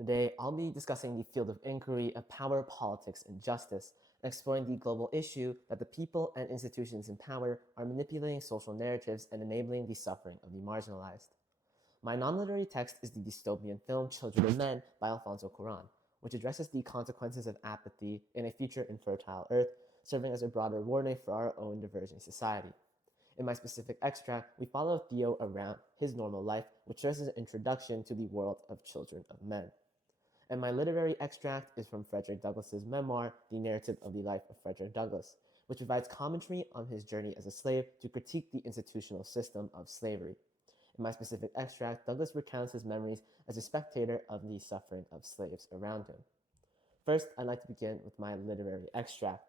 Today, I'll be discussing the field of inquiry of power, politics, and justice, and exploring the global issue that the people and institutions in power are manipulating social narratives and enabling the suffering of the marginalized. My non-literary text is the dystopian film Children of Men by Alfonso Cuarón, which addresses the consequences of apathy in a future infertile Earth, serving as a broader warning for our own diverging society. In my specific extract, we follow Theo around his normal life, which serves as an introduction to the world of Children of Men. And my literary extract is from Frederick Douglass's memoir, The Narrative of the Life of Frederick Douglass, which provides commentary on his journey as a slave to critique the institutional system of slavery. In my specific extract, Douglass recounts his memories as a spectator of the suffering of slaves around him. First, I'd like to begin with my literary extract.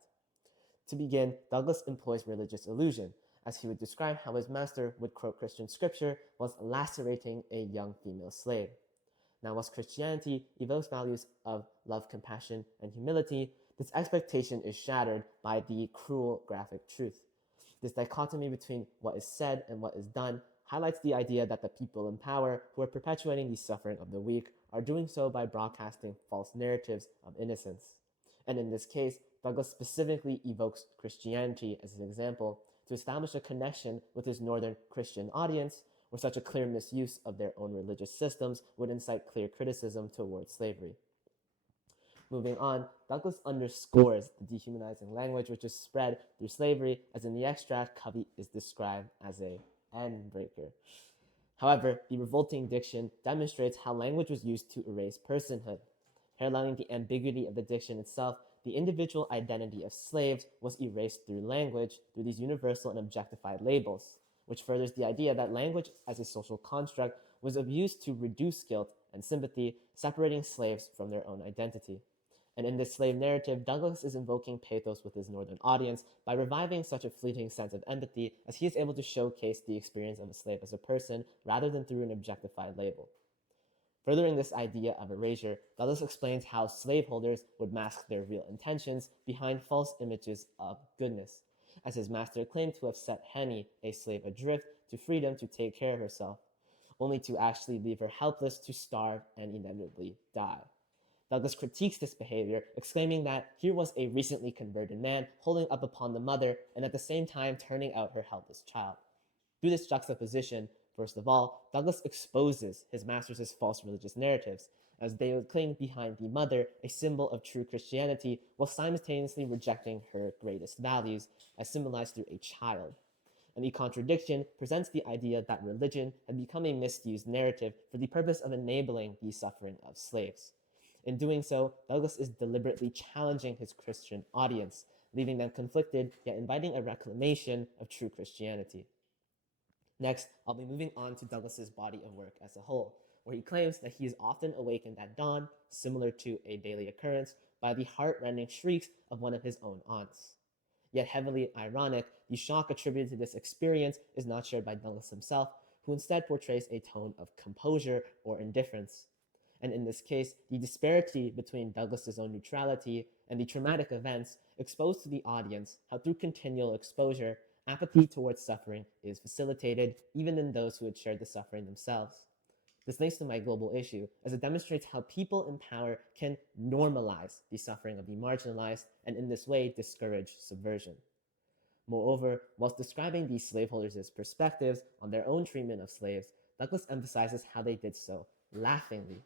To begin, Douglass employs religious illusion, as he would describe how his master would quote Christian scripture whilst lacerating a young female slave. Now, whilst Christianity evokes values of love, compassion, and humility, this expectation is shattered by the cruel, graphic truth. This dichotomy between what is said and what is done highlights the idea that the people in power who are perpetuating the suffering of the weak are doing so by broadcasting false narratives of innocence. And in this case, Douglass specifically evokes Christianity as an example to establish a connection with his northern Christian audience, where such a clear misuse of their own religious systems would incite clear criticism towards slavery. Moving on, Douglass underscores the dehumanizing language which is spread through slavery, as in the extract, Covey is described as a end breaker. However, the revolting diction demonstrates how language was used to erase personhood. Paralleling the ambiguity of the diction itself, the individual identity of slaves was erased through language, through these universal and objectified labels, which furthers the idea that language as a social construct was abused to reduce guilt and sympathy, separating slaves from their own identity. And in this slave narrative, Douglass is invoking pathos with his northern audience by reviving such a fleeting sense of empathy, as he is able to showcase the experience of a slave as a person rather than through an objectified label. Furthering this idea of erasure, Douglass explains how slaveholders would mask their real intentions behind false images of goodness, as his master claimed to have set Henny, a slave adrift, to freedom to take care of herself, only to actually leave her helpless to starve and inevitably die. Douglass critiques this behavior, exclaiming that here was a recently converted man holding up upon the mother and at the same time turning out her helpless child. Through this juxtaposition, first of all, Douglass exposes his masters as false religious narratives, as they would cling behind the mother, a symbol of true Christianity, while simultaneously rejecting her greatest values, as symbolized through a child. And the contradiction presents the idea that religion had become a misused narrative for the purpose of enabling the suffering of slaves. In doing so, Douglass is deliberately challenging his Christian audience, leaving them conflicted, yet inviting a reclamation of true Christianity. Next, I'll be moving on to Douglass's body of work as a whole, where he claims that he is often awakened at dawn, similar to a daily occurrence, by the heart-rending shrieks of one of his own aunts. Yet heavily ironic, the shock attributed to this experience is not shared by Douglass himself, who instead portrays a tone of composure or indifference. And in this case, the disparity between Douglass's own neutrality and the traumatic events exposed to the audience how through continual exposure, apathy towards suffering is facilitated even in those who had shared the suffering themselves. This links to my global issue, as it demonstrates how people in power can normalize the suffering of the marginalized and in this way discourage subversion. Moreover, whilst describing these slaveholders' perspectives on their own treatment of slaves, Douglass emphasizes how they did so laughingly.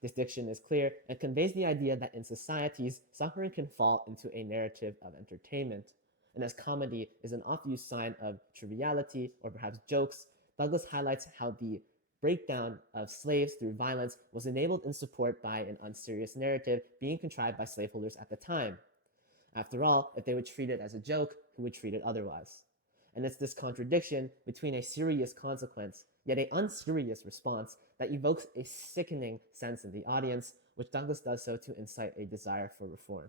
This diction is clear and conveys the idea that in societies, suffering can fall into a narrative of entertainment. And as comedy is an oft-used sign of triviality or perhaps jokes, Douglass highlights how the breakdown of slaves through violence was enabled in support by an unserious narrative being contrived by slaveholders at the time. After all, if they would treat it as a joke, who would treat it otherwise? And it's this contradiction between a serious consequence, yet an unserious response, that evokes a sickening sense in the audience, which Douglass does so to incite a desire for reform.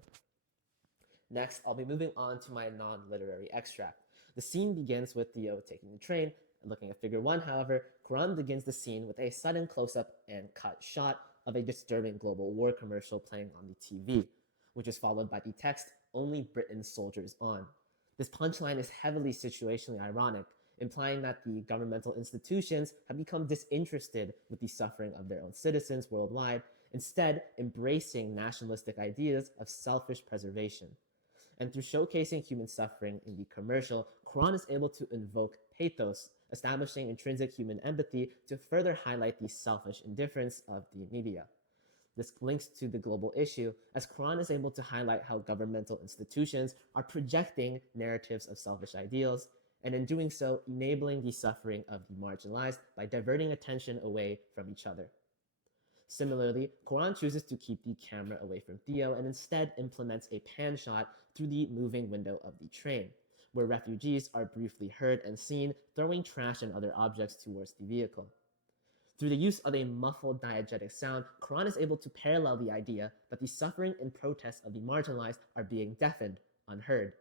Next, I'll be moving on to my non-literary extract. The scene begins with Theo taking the train. Looking at figure 1, however, Cuarón begins the scene with a sudden close-up and cut shot of a disturbing global war commercial playing on the TV, which is followed by the text, "Only Britain's soldiers on." This punchline is heavily situationally ironic, implying that the governmental institutions have become disinterested with the suffering of their own citizens worldwide instead embracing nationalistic ideas of selfish preservation. And through showcasing human suffering in the commercial, Quran is able to invoke pathos, establishing intrinsic human empathy to further highlight the selfish indifference of the media. This links to the global issue, as Quran is able to highlight how governmental institutions are projecting narratives of selfish ideals, and in doing so, enabling the suffering of the marginalized by diverting attention away from each other. Similarly, Quran chooses to keep the camera away from Theo and instead implements a pan shot through the moving window of the train, where refugees are briefly heard and seen throwing trash and other objects towards the vehicle. Through the use of a muffled diegetic sound, Quran is able to parallel the idea that the suffering and protests of the marginalized are being deafened, unheard,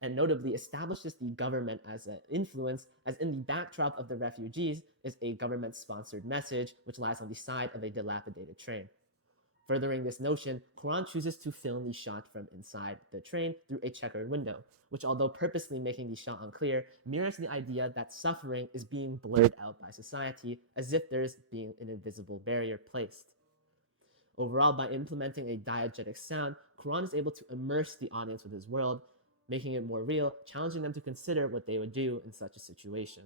and notably establishes the government as an influence, as in the backdrop of the refugees is a government-sponsored message which lies on the side of a dilapidated train. Furthering this notion, Quran chooses to film the shot from inside the train through a checkered window, which, although purposely making the shot unclear, mirrors the idea that suffering is being blurred out by society as if there is being an invisible barrier placed. Overall, by implementing a diegetic sound, Quran is able to immerse the audience with his world, making it more real, challenging them to consider what they would do in such a situation.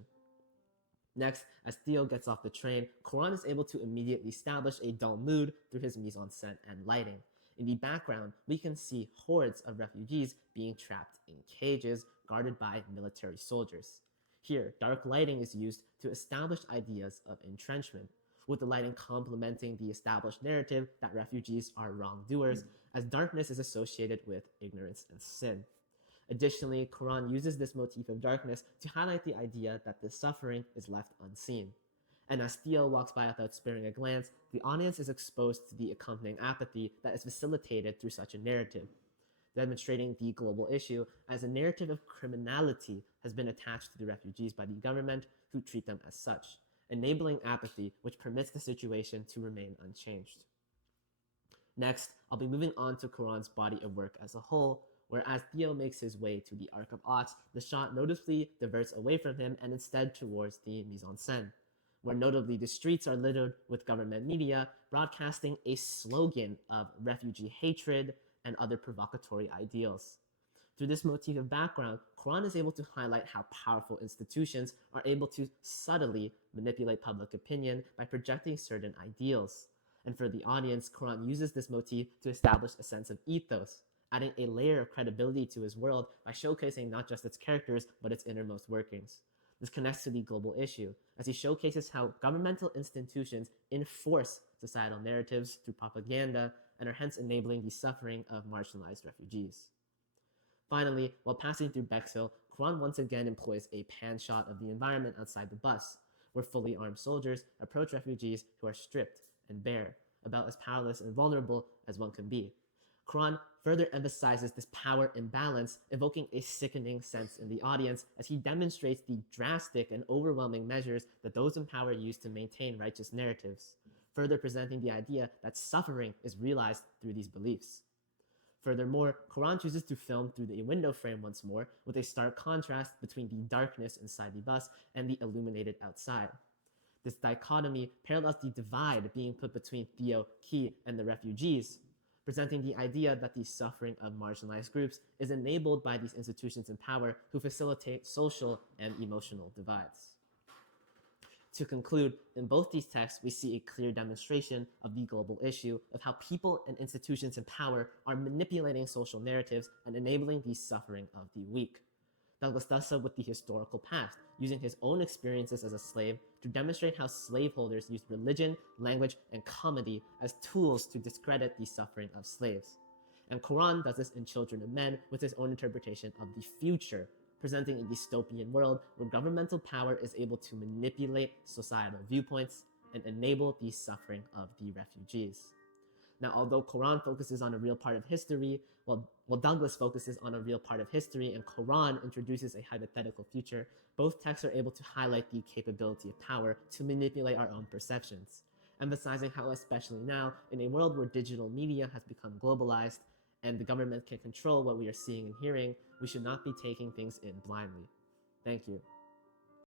Next, as Theo gets off the train, Quran is able to immediately establish a dull mood through his mise-en-scène and lighting. In the background, we can see hordes of refugees being trapped in cages guarded by military soldiers. Here, dark lighting is used to establish ideas of entrenchment, with the lighting complementing the established narrative that refugees are wrongdoers, as darkness is associated with ignorance and sin. Additionally, Quran uses this motif of darkness to highlight the idea that the suffering is left unseen. And as Theo walks by without sparing a glance, the audience is exposed to the accompanying apathy that is facilitated through such a narrative, demonstrating the global issue as a narrative of criminality has been attached to the refugees by the government who treat them as such, enabling apathy which permits the situation to remain unchanged. Next, I'll be moving on to Quran's body of work as a whole, where as Theo makes his way to the Ark of Ots, the shot noticeably diverts away from him and instead towards the mise-en-scène, where notably the streets are littered with government media broadcasting a slogan of refugee hatred and other provocatory ideals. Through this motif of background, Quran is able to highlight how powerful institutions are able to subtly manipulate public opinion by projecting certain ideals. And for the audience, Quran uses this motif to establish a sense of ethos, adding a layer of credibility to his world by showcasing not just its characters, but its innermost workings. This connects to the global issue, as he showcases how governmental institutions enforce societal narratives through propaganda and are hence enabling the suffering of marginalized refugees. Finally, while passing through Bexhill, Quran once again employs a pan shot of the environment outside the bus, where fully armed soldiers approach refugees who are stripped and bare, about as powerless and vulnerable as one can be. Quran further emphasizes this power imbalance, evoking a sickening sense in the audience as he demonstrates the drastic and overwhelming measures that those in power use to maintain righteous narratives, further presenting the idea that suffering is realized through these beliefs. Furthermore, Quran chooses to film through the window frame once more, with a stark contrast between the darkness inside the bus and the illuminated outside. This dichotomy parallels the divide being put between Theo, Ki, and the refugees, presenting the idea that the suffering of marginalized groups is enabled by these institutions in power who facilitate social and emotional divides. To conclude, in both these texts, we see a clear demonstration of the global issue of how people and institutions in power are manipulating social narratives and enabling the suffering of the weak. Douglas does so with the historical past, using his own experiences as a slave to demonstrate how slaveholders used religion, language, and comedy as tools to discredit the suffering of slaves. And Quran does this in Children of Men with his own interpretation of the future, presenting a dystopian world where governmental power is able to manipulate societal viewpoints and enable the suffering of the refugees. Now, although Quran focuses on a real part of history, while Douglas focuses on a real part of history and Quran introduces a hypothetical future, both texts are able to highlight the capability of power to manipulate our own perceptions, emphasizing how, especially now, in a world where digital media has become globalized and the government can control what we are seeing and hearing, we should not be taking things in blindly. Thank you.